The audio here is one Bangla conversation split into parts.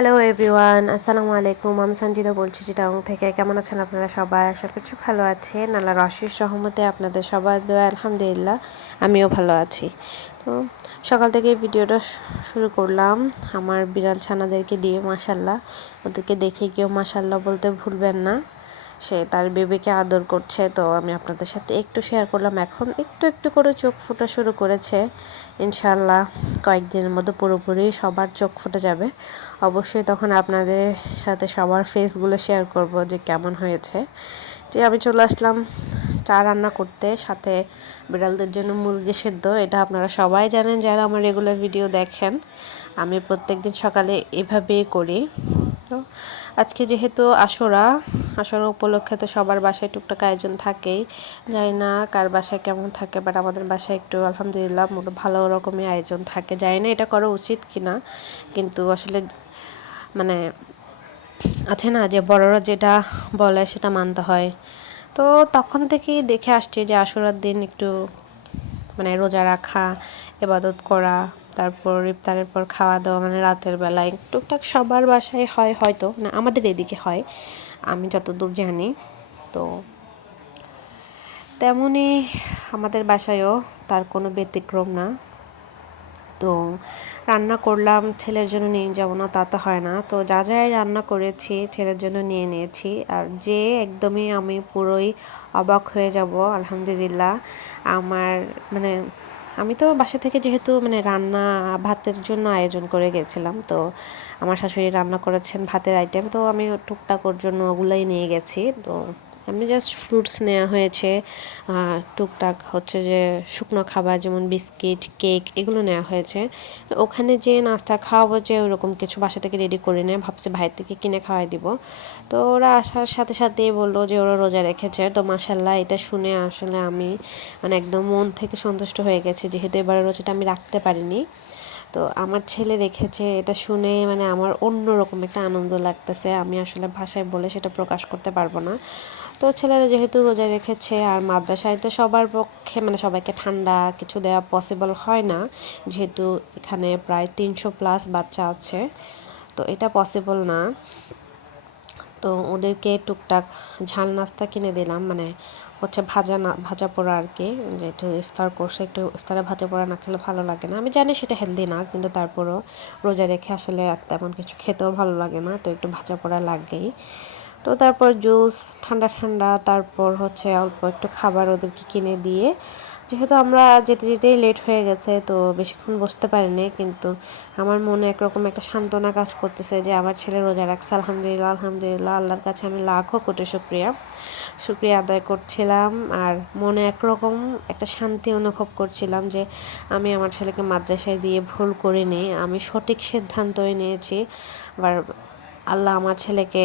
হ্যালো এভরিওয়ান, আসসালামু আলাইকুম। আমি সঞ্জিতা বলছি চিটাগং থেকে। কেমন আছেন আপনারা সবাই? আশা করছি ভালো আছেন। আল্লাহর অশেষ রহমতে আপনাদের সবার দোয়া আলহামদুলিল্লাহ আমিও ভালো আছি। তো সকাল থেকে ভিডিওটা শুরু করলাম আমার বিড়াল ছানাদেরকে দিয়ে। মাশাল্লাহ, ওদেরকে দেখে কেউ মাশাল্লাহ বলতে ভুলবেন না। সে তার বেবিকে আদর করছে, তো আমি আপনাদের সাথে একটু শেয়ার করলাম। এখন একটু একটু করে চোখ ফোটা শুরু করেছে। ইনশাল্লাহ কয়েকদিনের মধ্যে পুরোপুরি সবার চোখ ফুটে যাবে। অবশ্যই তখন আপনাদের সাথে সবার ফেসগুলো শেয়ার করব যে কেমন হয়েছে। যে আমি চলে আসলাম চা রান্না করতে, সাথে বিড়ালদের জন্য মুরগি সেদ্ধ। এটা আপনারা সবাই জানেন যারা আমার রেগুলার ভিডিও দেখেন। আমি প্রত্যেকদিন সকালে এভাবেই করি। তো আজকে যেহেতু আশুরা উপলক্ষে তো সবার বাসায় টুকটাক আয়োজন থাকেই। জানি না কার বাসায় কেমন থাকে, বাট আমাদের বাসায় একটু আলহামদুলিল্লাহ ভালো রকমই আয়োজন থাকে। জানি না এটা করা উচিত কিনা, কিন্তু আসলে মানে আছে না যে বড়রা যেটা বলে সেটা মানতে হয়। তো তখন থেকেই দেখে আসছি যে আশুরার দিন একটু রোজা রাখা, ইবাদত করা, তারপর ইফতারের পর খাওয়া দাওয়া, রাতের বেলায় টুকটাক সবার বাসায় হয়, হয়তো না আমাদের এদিকে হয় আমি যতদূর জানি। তো তেমনই আমাদের বাসায়ও তার কোনো ব্যতিক্রম না। তো রান্না করলাম, ছেলের জন্য নিয়ে যাবো না তা তো হয় না। তো যা যাই রান্না করেছি ছেলের জন্য নিয়ে নিয়েছি। আর যে একদমই আমি পুরোই অবাক হয়ে যাব আলহামদুলিল্লাহ। আমার আমি তো বাসা থেকে যেহেতু রান্না ভাতের জন্য আয়োজন করে গেছিলাম, তো আমার শাশুড়ি রান্না করেছেন ভাতের আইটেম, তো আমি টুকটাক ওর জন্য ওগুলোই নিয়ে গেছি। তো এমনি জাস্ট ফ্রুটস নেওয়া হয়েছে, টুকটাক হচ্ছে যে শুকনো খাবার যেমন বিস্কিট, কেক এগুলো নেওয়া হয়েছে। ওখানে যে নাস্তা খাওয়াবো যে ওরকম কিছু বাসা থেকে রেডি করে নেয়, ভাবছি ভাইয়ের থেকে কিনে খাওয়াই দিব। তো ওরা আসার সাথে সাথেই বললো যে ওরা রোজা রেখেছে। তো মাশাল্লাহ এটা শুনে আসলে আমি একদম মন থেকে সন্তুষ্ট হয়ে গেছে, যেহেতু এবারে রোজাটা আমি রাখতে পারিনি। তো আমার ছেলে রেখেছে, এটা শুনে আমার অন্যরকম একটা আনন্দ লাগতেছে। আমি আসলে ভাষায় বলে সেটা প্রকাশ করতে পারবো না। তো ছেলেরা যেহেতু রোজা রেখেছে, আর মাদ্রাসায় তো সবার পক্ষে সবাইকে ঠান্ডা কিছু দেওয়া পসিবল হয় না, যেহেতু এখানে প্রায় 300+ বাচ্চা আছে, তো এটা পসিবল না। তো ওদেরকে টুকটাক ঝাল নাস্তা কিনে দিলাম, হচ্ছে ভাজা পোড়া আর কি, যেহেতু ইফতার করছে, একটু ইফতারে ভাজা পোড়া না খেলে ভালো লাগে না। আমি জানি সেটা হেলদি না, কিন্তু তারপরও রোজা রেখে আসলে তেমন কিছু খেতেও ভালো লাগে না, তো একটু ভাজা পোড়া লাগবেই। তো তারপর জুস ঠান্ডা ঠান্ডা, তারপর হচ্ছে অল্প একটু খাবার ওদেরকে কিনে দিয়ে, যেহেতু আমরা যেতে যেতেই লেট হয়ে গেছে, তো বেশিক্ষণ বসতে পারিনি, কিন্তু আমার মনে একরকম একটা সান্ত্বনা কাজ করতেছে যে আমার ছেলে রোজা রাখছে। আলহামদুলিল্লাহ আলহামদুলিল্লাহ, আল্লাহর কাছে আমি লাখো কোটি শুক্রিয়া আদায় করছিলাম। আর মনে একরকম একটা শান্তি অনুভব করছিলাম যে আমি আমার ছেলেকে মাদ্রাসায় দিয়ে ভুল করিনি, আমি সঠিক সিদ্ধান্তই নিয়েছি। আবার আল্লাহ আমার ছেলেকে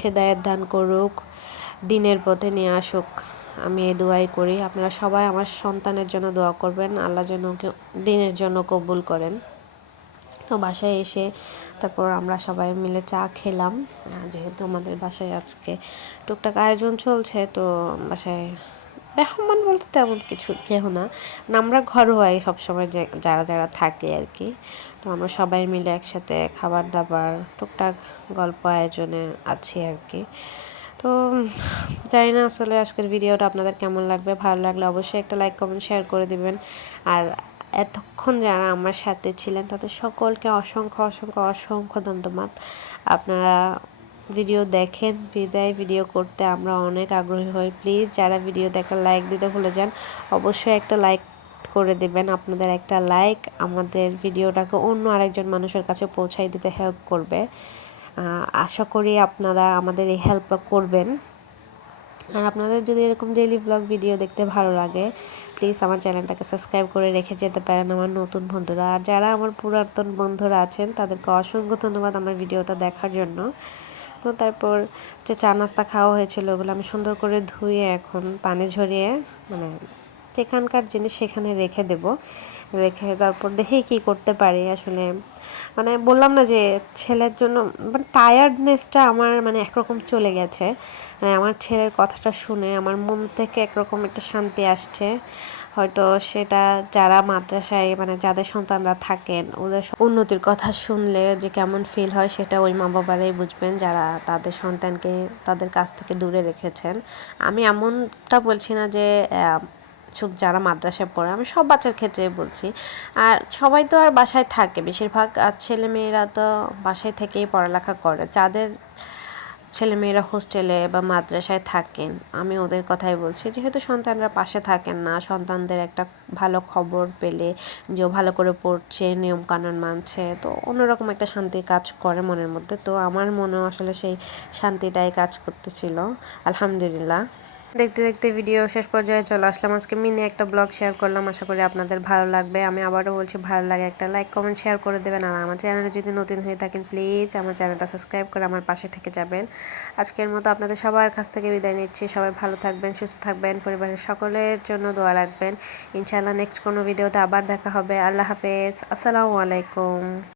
হেদায়েত দান করুক, দিনের পথে নিয়ে আসুক, আমি এই দোয়াই করি। আপনারা সবাই আমার সন্তানের জন্য দোয়া করবেন, আল্লাহ যেন ওকে দিনের জন্য কবুল করেন। তো বাসায় এসে তারপর আমরা সবাই মিলে চা খেলাম, যেহেতু আমাদের বাসায় আজকে টুকটাক আয়োজন চলছে। তো বাসায় মেহমান বলতে তেমন কিছু কেউ না, আমরা ঘরোয়াই সবসময় যে যারা যারা থাকে আর কি। তো আমরা সবাই মিলে একসাথে খাবার দাবার টুকটাক গল্প আয়োজনে আছি আর কি। তো জানি না আসলে আজকের ভিডিওটা আপনাদের কেমন লাগবে। ভালো লাগলে অবশ্যই একটা লাইক কমেন্ট শেয়ার করে দিবেন। আর এতক্ষণ যারা আমার সাথে ছিলেন তাদের সকলকে অসংখ্য অসংখ্য অসংখ্য ধন্যবাদ। আপনারা ভিডিও দেখেন বিদায়, ভিডিও করতে আমরা অনেক আগ্রহী হই। প্লিজ যারা ভিডিও দেখেন লাইক দিতে ভুলে যান, অবশ্যই একটা লাইক করে দেবেন। আপনাদের একটা লাইক আমাদের ভিডিওটাকে অন্য আরেকজন মানুষের কাছে পৌঁছাই দিতে হেল্প করবে। আশা করি আপনারা আমাদের এই হেল্পটা করবেন। আর আপনাদের যদি এরকম ডেইলি ব্লগ ভিডিও দেখতে ভালো লাগে, প্লিজ আমার চ্যানেলটাকে সাবস্ক্রাইব করে রেখে যেতে পারেন আমার নতুন বন্ধুরা। আর যারা আমার পুরাতন বন্ধুরা আছেন তাদেরকে অসংখ্য ধন্যবাদ আমার ভিডিওটা দেখার জন্য। তো তারপর যে চা নাস্তা খাওয়া হয়েছিল ওগুলো আমি সুন্দর করে ধুয়ে এখন পানি ঝরিয়ে যেখানকার জিনিস সেখানে রেখে দেব। রেখে তারপর দেখি কি করতে পারি। আসলে বললাম না যে ছেলের জন্য টায়ার্ডনেসটা আমার একরকম চলে গেছে। আমার ছেলের কথাটা শুনে আমার মন থেকে একরকম একটা শান্তি আসছে। হয়তো সেটা যারা মাদ্রাসায় মানে যাদের সন্তানরা থাকেন ওদের উন্নতির কথা শুনলে যে কেমন ফিল হয় সেটা ওই মা বাবারাই বুঝবেন যারা তাদের সন্তানকে তাদের কাছ থেকে দূরে রেখেছেন। আমি এমনটা বলছি না যে শুধু যারা মাদ্রাসায় পড়ে, আমি সব বাচ্চার ক্ষেত্রে বলছি। আর সবাই তো আর বাসায় থাকে, বেশিরভাগ ছেলে মেয়েরা তো বাসায় থেকেই পড়ালেখা করে। যাদের ছেলেমেয়েরা হোস্টেলে বা মাদ্রাসায় থাকেন আমি ওদের কথাই বলছি, যেহেতু সন্তানরা পাশে থাকেন না, সন্তানদের একটা ভালো খবর পেলে যে ভালো করে পড়ছে, নিয়মকানুন মানছে, তো অন্যরকম একটা শান্তি কাজ করে মনের মধ্যে। তো আমার মনেও আসলে সেই শান্তিটাই কাজ করতেছিল, আলহামদুলিল্লাহ। দেখতে দেখতে ভিডিও শেষ পর্যায়ে চলে আসলাম। আজকে মিনি একটা ব্লগ শেয়ার করলাম, আশা করি আপনাদের ভালো লাগবে। আমি আবারও বলছি, ভালো লাগে একটা লাইক কমেন্ট শেয়ার করে দেবেন। আর আমার চ্যানেলে যদি নতুন হয়ে থাকেন প্লিজ আমার চ্যানেলটা সাবস্ক্রাইব করে আমার পাশে থেকে যাবেন। আজকের মতো আপনাদের সবার কাছ থেকে বিদায় নিচ্ছি। সবাই ভালো থাকবেন, সুস্থ থাকবেন, পরিবারের সকলের জন্য দোয়া রাখবেন। ইনশাআল্লাহ নেক্সট কোনো ভিডিওতে আবার দেখা হবে। আল্লাহ হাফেজ, আসসালামু আলাইকুম।